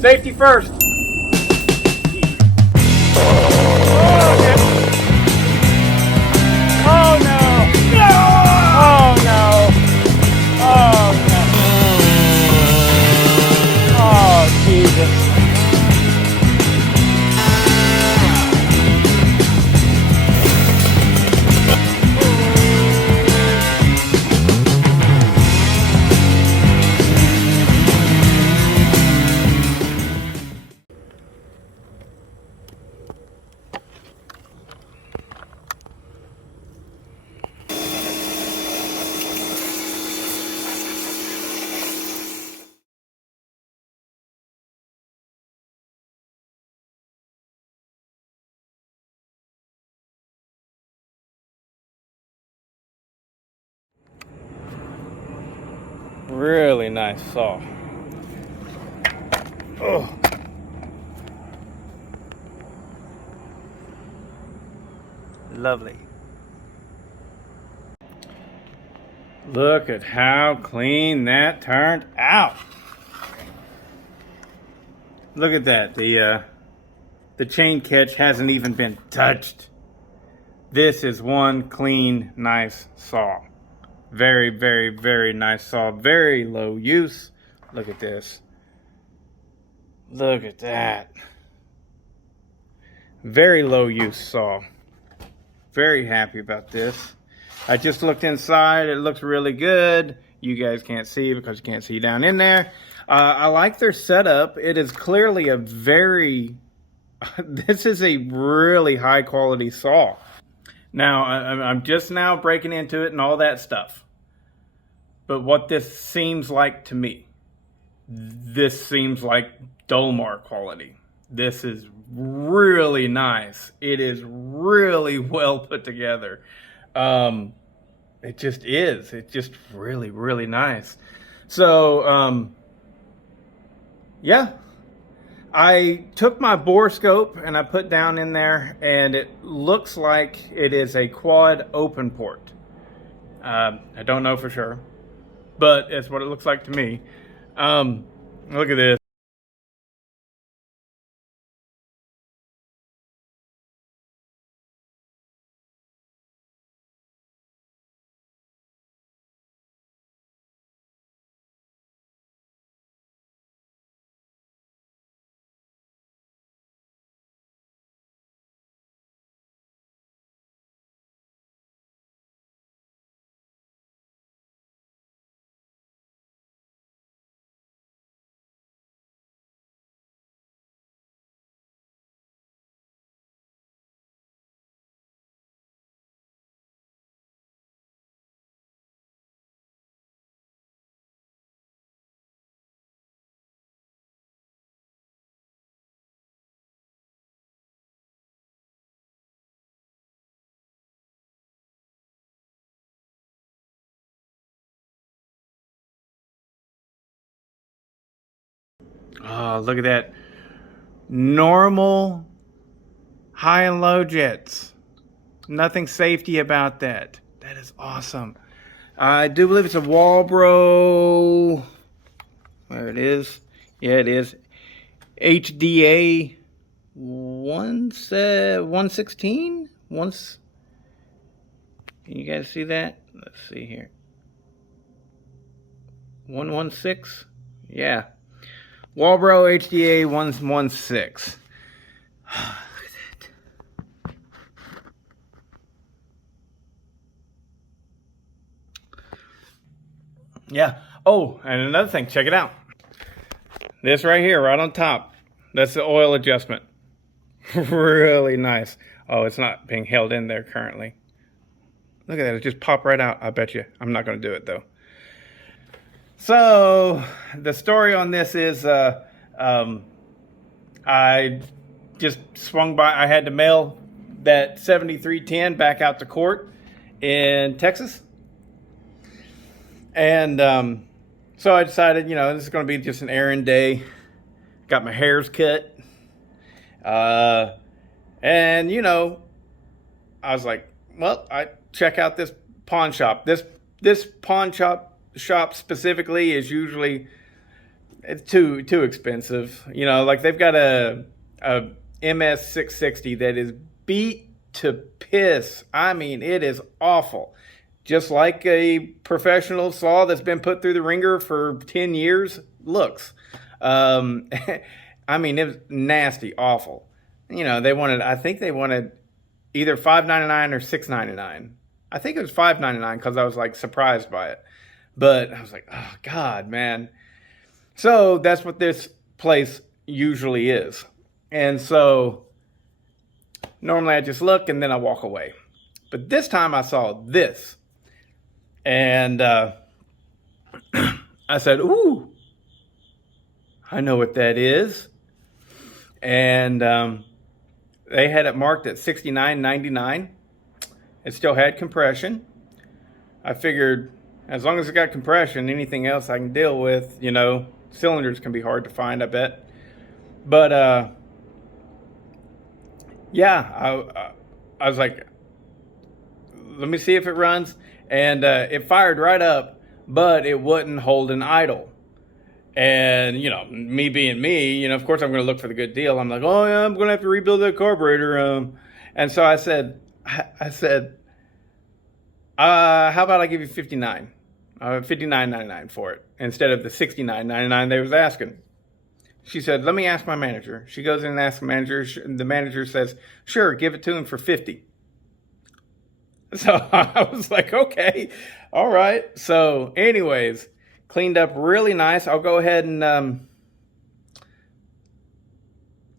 Safety first. Oh no! No! Oh no! Oh no! Oh Jesus! Really nice saw. Oh. Lovely. Look at how clean that turned out. Look at that. The chain catch hasn't even been touched. This is one clean, nice saw. Very, very, very nice saw. Very low use. Look at this. Look at that. Very low use saw. Very happy about this. I just looked inside. It looks really good. You guys can't see because you can't see down in there. I like their setup. It is clearly a very... this is a really high quality saw. Now, I'm just now breaking into it and all that stuff. But what this seems like to me, this seems like Dolmar quality. This is really nice. It is really well put together. It just is. It's just really, really nice. So, yeah. I took my bore scope and I put down in there, and it looks like it is a quad open port. I don't know for sure, but it's what it looks like to me. Look at this. Oh, look at that. Normal high and low jets. Nothing safety about that. That is awesome. I do believe it's a Walbro. Where it is. Yeah, it is. HDA 116? Can you guys see that? Let's see here. 116? Yeah. Walbro HDA 116. Look at that. Yeah. Oh, and another thing, check it out. This right here, right on top, that's the oil adjustment. Really nice. Oh, it's not being held in there currently. Look at that, it just popped right out, I bet you. I'm not going to do it though. So, the story on this is, I just swung by. I had to mail that 7310 back out to court in Texas. And so I decided, this is going to be just an errand day. Got my hairs cut. And, I was like, well, I check out this pawn shop. This pawn shop specifically is usually it's too expensive. You know, like they've got a MS 660 that is beat to piss. I mean, it is awful. Just like a professional saw that's been put through the ringer for 10 years looks. I mean, it was nasty, awful. You know, I think they wanted either $5.99 or $6.99. I think it was $5.99 because I was like surprised by it. But I was like, oh God, man. So that's what this place usually is. And so normally I just look and then I walk away. But this time I saw this. And I said, ooh, I know what that is. And they had it marked at $69.99. It still had compression. I figured as long as it got compression, anything else I can deal with. You know, cylinders can be hard to find, I bet. But yeah, I was like, let me see if it runs. And it fired right up, but it wouldn't hold an idle. And, you know, me being me, you know, of course I'm going to look for the good deal. I'm like, oh yeah, I'm going to have to rebuild that carburetor. And so I said, how about I give you $59.99 for it instead of the $69.99 they was asking. She said, let me ask my manager. She goes in and asks the manager. The manager says, sure, give it to him for $50. So I was like, okay, all right. So anyways, cleaned up really nice. I'll go ahead and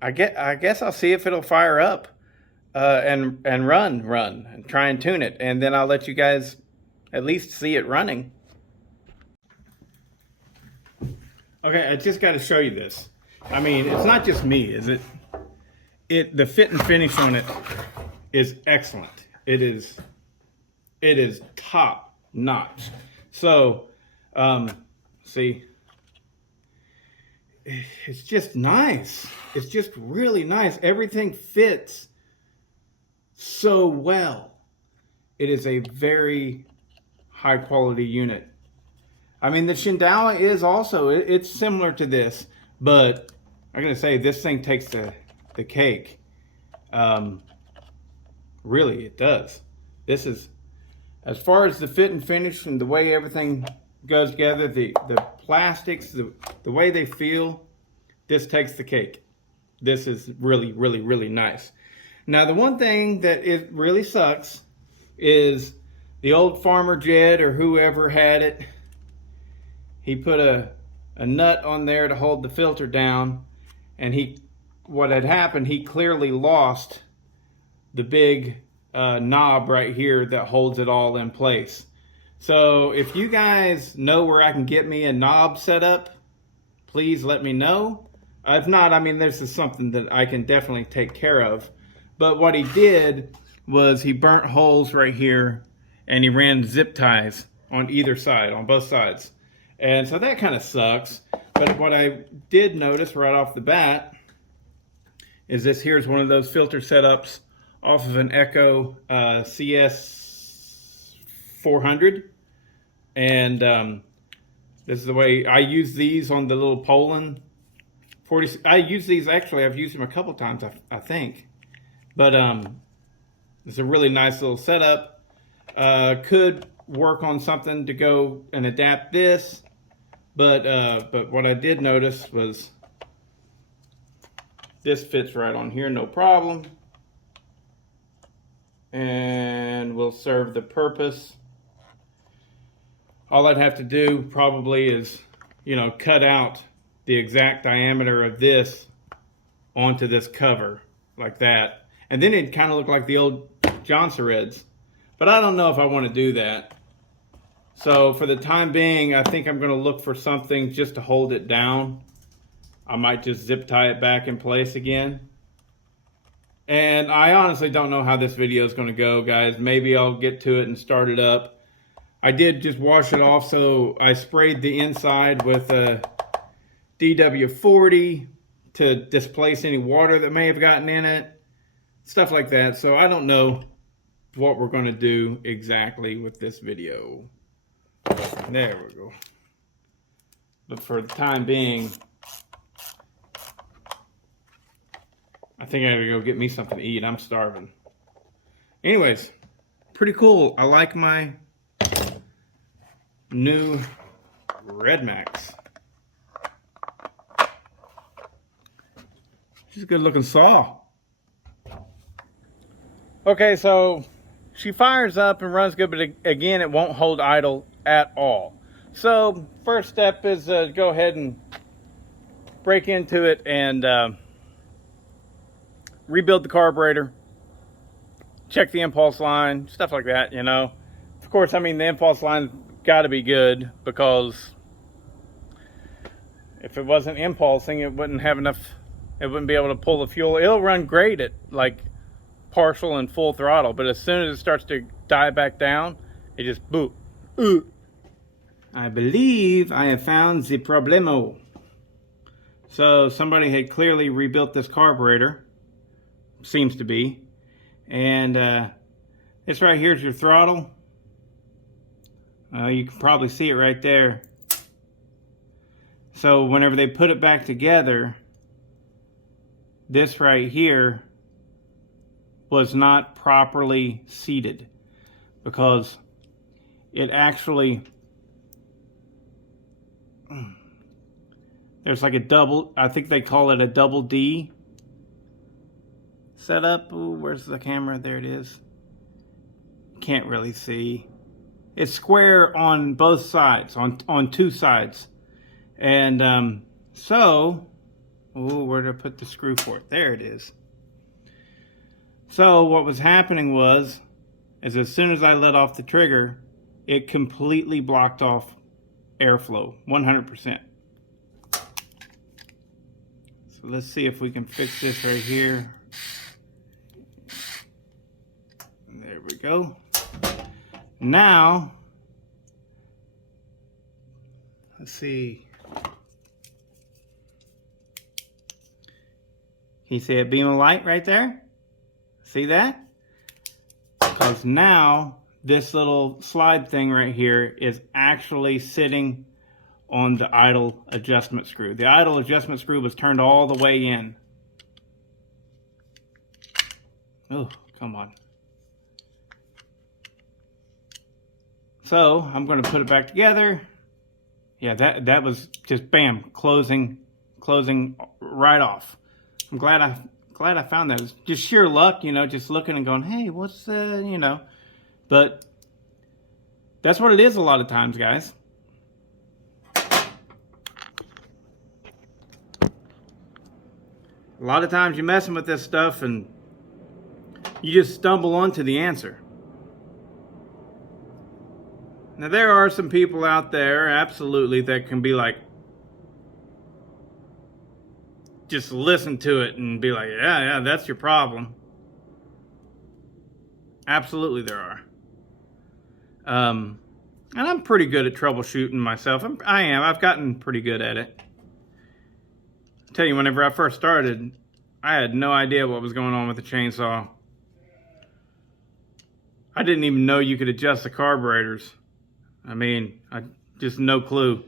I guess I'll see if it'll fire up and run and try and tune it, and then I'll let you guys at least see it running. Okay, I just got to show you this. I mean, it's not just me, is it? The fit and finish on it is excellent. It is top notch. So, see, it's just nice. It's just really nice. Everything fits so well. It is a very high quality unit. I mean, the Shindao is also, it's similar to this, but I'm going to say this thing takes the cake. Really, it does. This is, as far as the fit and finish and the way everything goes together, the plastics, the way they feel, this takes the cake. This is really, really, really nice. Now, the one thing that it really sucks is the old Farmer Jed or whoever had it, he put a nut on there to hold the filter down, and what had happened, he clearly lost the big knob right here that holds it all in place. So if you guys know where I can get me a knob set up, please let me know. If not, I mean, this is something that I can definitely take care of. But what he did was he burnt holes right here, and he ran zip ties on either side, on both sides. And so that kind of sucks. But what I did notice right off the bat is this here's one of those filter setups off of an Echo CS 400. And this is the way I use these on the little Poland 40. I use these, actually, I've used them a couple times, I think. But it's a really nice little setup. Could work on something to go and adapt this. But what I did notice was this fits right on here, no problem. And will serve the purpose. All I'd have to do probably is, you know, cut out the exact diameter of this onto this cover like that. And then it'd kind of look like the old Johnson Reds. But I don't know if I want to do that. So for the time being, I think I'm going to look for something just to hold it down. I might just zip tie it back in place again. And I honestly don't know how this video is going to go, guys. Maybe I'll get to it and start it up. I did just wash it off, so I sprayed the inside with a DW40 to displace any water that may have gotten in it. Stuff like that. So I don't know what we're going to do exactly with this video. There we go. But for the time being, I think I gotta go get me something to eat. I'm starving. Anyways, pretty cool. I like my new Red Max. She's a good looking saw. Okay, so she fires up and runs good, but again, it won't hold idle at all. So first step is go ahead and break into it and rebuild the carburetor, check the impulse line, stuff like that, you know. Of course, I mean, the impulse line's got to be good, because if it wasn't impulsing, it wouldn't have enough, it wouldn't be able to pull the fuel. It'll run great at like partial and full throttle, but as soon as it starts to die back down, it just boop. I believe I have found the problemo. So somebody had clearly rebuilt this carburetor, seems to be, and this right here is your throttle. You can probably see it right there. So whenever they put it back together, this right here was not properly seated, because it actually, there's like a double, I think they call it a double D setup. Ooh, where's the camera? There it is. Can't really see. It's square on both sides, on two sides. And so, ooh, where did I put the screw for it? There it is. So what was happening was, is as soon as I let off the trigger, it completely blocked off airflow, 100%. So let's see if we can fix this right here. There we go. Now, let's see. Can you see a beam of light right there? See that? Because now this little slide thing right here is actually sitting on the idle adjustment screw. The idle adjustment screw was turned all the way in. Oh, come on. So I'm going to put it back together. Yeah, that was just bam, closing right off. I'm glad I found that. It was just sheer luck, you know, just looking and going, hey, what's you know. But that's what it is a lot of times, guys. A lot of times you're messing with this stuff and you just stumble onto the answer. Now, there are some people out there, absolutely, that can be like, just listen to it and be like, yeah, that's your problem. Absolutely there are. And I'm pretty good at troubleshooting myself. I've gotten pretty good at it. I'll tell you, whenever I first started, I had no idea what was going on with the chainsaw. I didn't even know you could adjust the carburetors. I mean, I just no clue.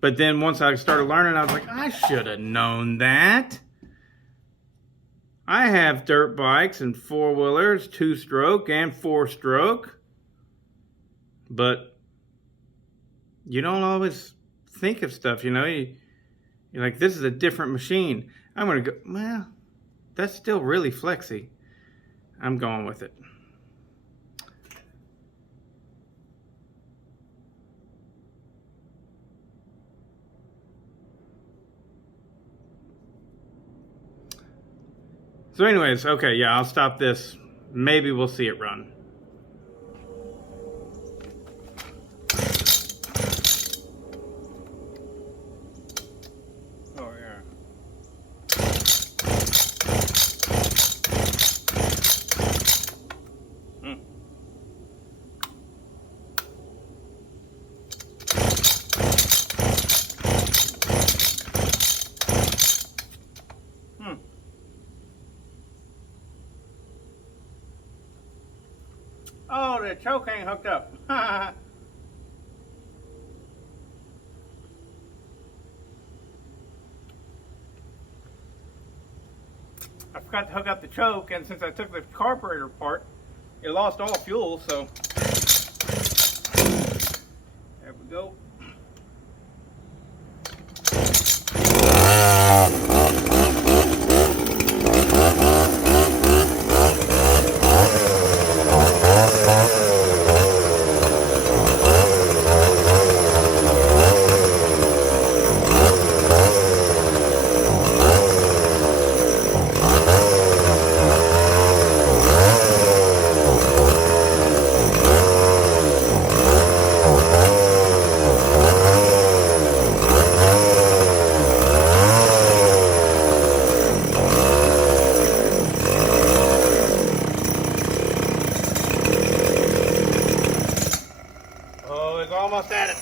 But then once I started learning, I was like, I should have known that. I have dirt bikes and four-wheelers, 2-stroke and 4-stroke. But you don't always think of stuff, you know. You're like, this is a different machine. I'm going to go, well, that's still really flexy. I'm going with it. So anyways, okay, yeah, I'll stop this. Maybe we'll see it run. Oh, yeah. Oh, the choke ain't hooked up. I forgot to hook up the choke, and since I took the carburetor apart, it lost all fuel, so there we go. Almost at it.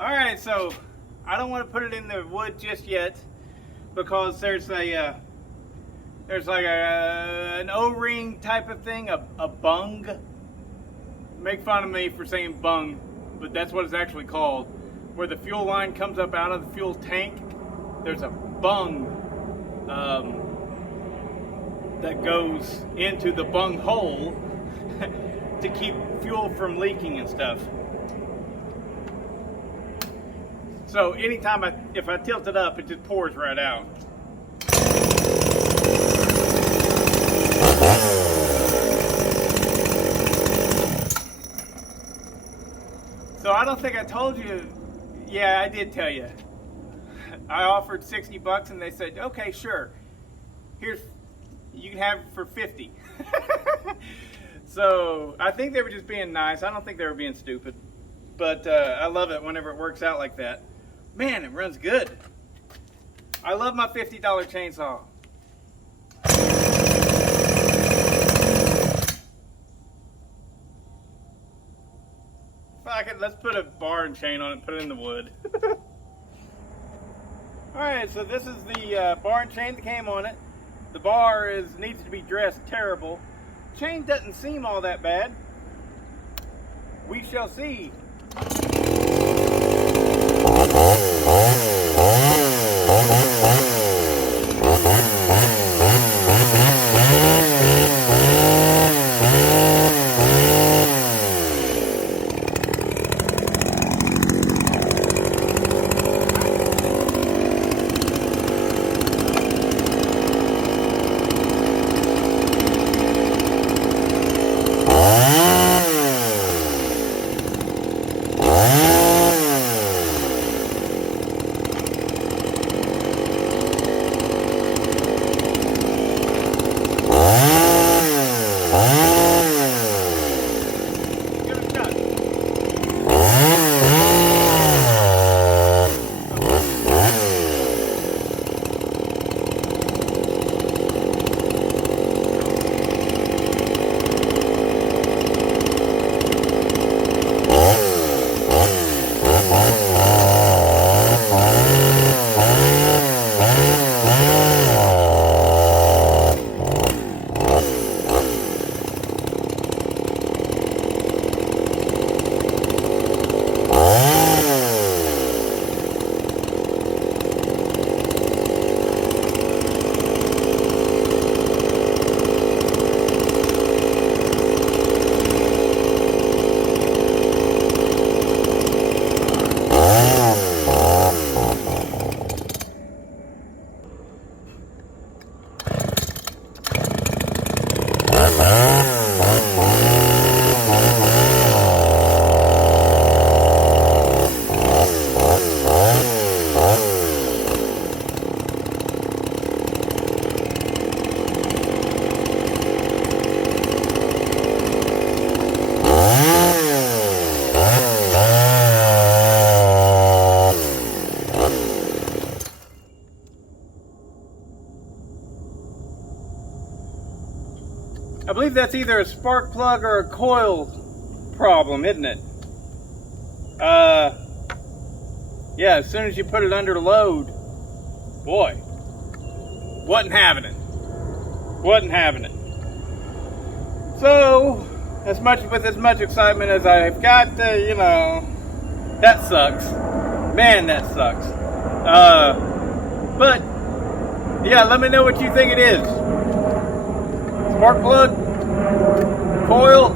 Alright, so I don't want to put it in the wood just yet because there's like an O-ring type of thing, a bung. Make fun of me for saying bung, but that's what it's actually called. Where the fuel line comes up out of the fuel tank, there's a bung that goes into the bung hole to keep fuel from leaking and stuff. So anytime if I tilt it up, it just pours right out. So I don't think I told you. Yeah, I did tell you. I offered $60 and they said, okay, sure. You can have it for 50. So I think they were just being nice. I don't think they were being stupid. But I love it whenever it works out like that. Man, it runs good. I love my $50 chainsaw. Fuck it, let's put a bar and chain on it and put it in the wood. Alright, so this is the bar and chain that came on it. The bar needs to be dressed terrible. Chain doesn't seem all that bad. We shall see. believe that's either a spark plug or a coil problem, isn't it? Yeah, as soon as you put it under load, boy, wasn't having it. Wasn't having it. So, as much excitement as I've got, you know, that sucks. Man, that sucks. But yeah, let me know what you think it is. Spark plug, coil,